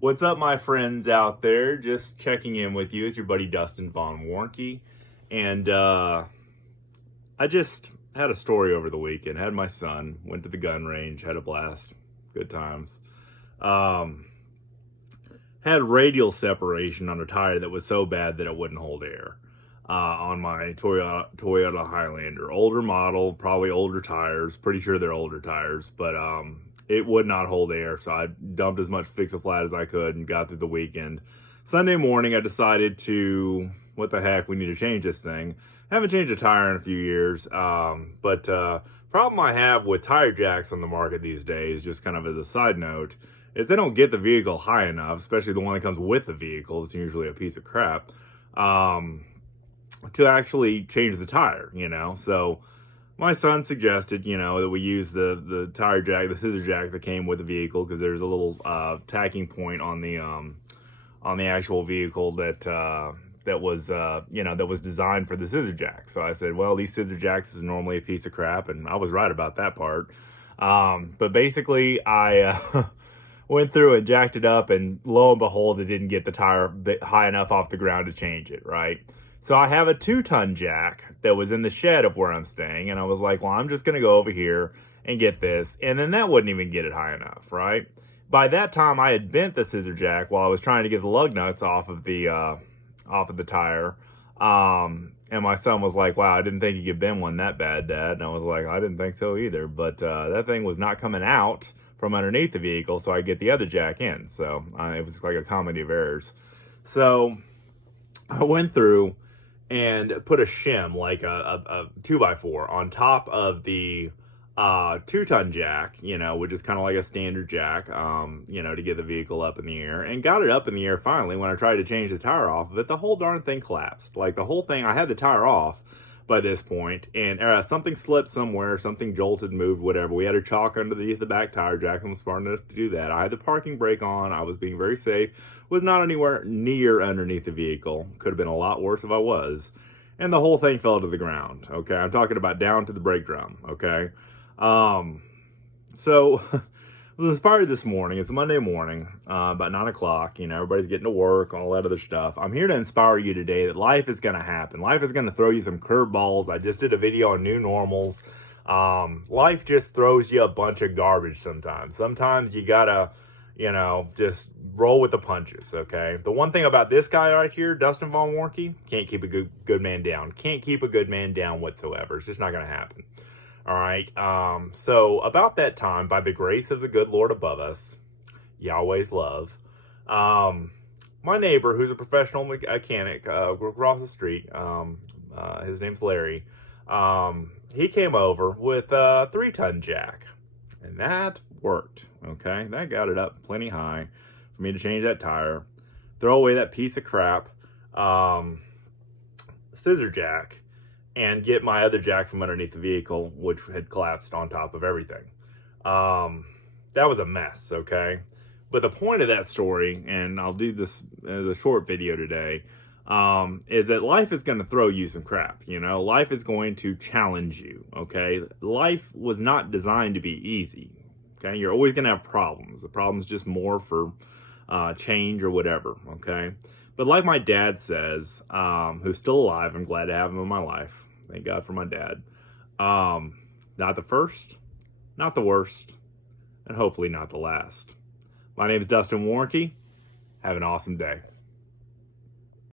What's up, my friends out there? Just checking in with you. It's your buddy Dustin Von Warnke. And I just had a story over the weekend. Had my son, went to the gun range, had a blast. Good times. Um, had radial separation on a tire that was so bad that it wouldn't hold air. On my Toyota Highlander. Older model, probably older tires. Pretty sure they're older tires. But it would not hold air, so I dumped as much Fix-A-Flat as I could and got through the weekend. Sunday morning, I decided to, what the heck, we need to change this thing. Haven't changed a tire in a few years, but problem I have with tire jacks on the market these days, just kind of as a side note, is they don't get the vehicle high enough, especially the one that comes with the vehicle. It's usually a piece of crap, to actually change the tire, So my son suggested, that we use the tire jack, the scissor jack that came with the vehicle, because there's a little tacking point on the actual vehicle that was designed for the scissor jack. So I said, well, these scissor jacks is normally a piece of crap, and I was right about that part. But basically, I went through and jacked it up, and lo and behold, it didn't get the tire high enough off the ground to change it, right? So I have a 2-ton jack that was in the shed of where I'm staying, and I was like, well, I'm just going to go over here and get this, and then that wouldn't even get it high enough, right? By that time, I had bent the scissor jack while I was trying to get the lug nuts off of the tire, and my son was like, wow, I didn't think you could bend one that bad, Dad, and I was like, I didn't think so either, but that thing was not coming out from underneath the vehicle, so I get the other jack in, so it was like a comedy of errors. So I went through and put a shim, like a 2x4, on top of the 2-ton jack, which is kind of like a standard jack, to get the vehicle up in the air, and got it up in the air finally. When I tried to change the tire off of it, the whole darn thing collapsed. Like the whole thing, I had the tire off by this point, and something slipped somewhere, something jolted, moved, whatever. We had a chalk underneath the back tire jack, and was smart enough to do that. I had the parking brake on. I was being very safe. Was not anywhere near underneath the vehicle. Could have been a lot worse if I was. And the whole thing fell to the ground. Okay, I'm talking about down to the brake drum. Okay, so I was inspired this morning. It's a Monday morning, about 9 o'clock. Everybody's getting to work, all that other stuff. I'm here to inspire you today that life is going to happen. Life is going to throw you some curveballs. I just did a video on new normals. Life just throws you a bunch of garbage sometimes. Sometimes you gotta, just roll with the punches, okay? The one thing about this guy right here, Dustin Von Warnke, can't keep a good man down. Can't keep a good man down whatsoever. It's just not going to happen. All right. So about that time, by the grace of the good Lord above us, Yahweh's love, my neighbor, who's a professional mechanic, across the street, his name's Larry, he came over with a 3-ton jack, and that worked. Okay, that got it up plenty high for me to change that tire, throw away that piece of crap scissor jack, and get my other jack from underneath the vehicle, which had collapsed on top of everything. That was a mess, okay? But the point of that story, and I'll do this as a short video today, is that life is going to throw you some crap. Life is going to challenge you, okay? Life was not designed to be easy, okay? You're always going to have problems. The problem's just more for change or whatever, okay? But like my dad says, who's still alive, I'm glad to have him in my life. Thank God for my dad. Not the first, not the worst, and hopefully not the last. My name is Dustin Warnke. Have an awesome day.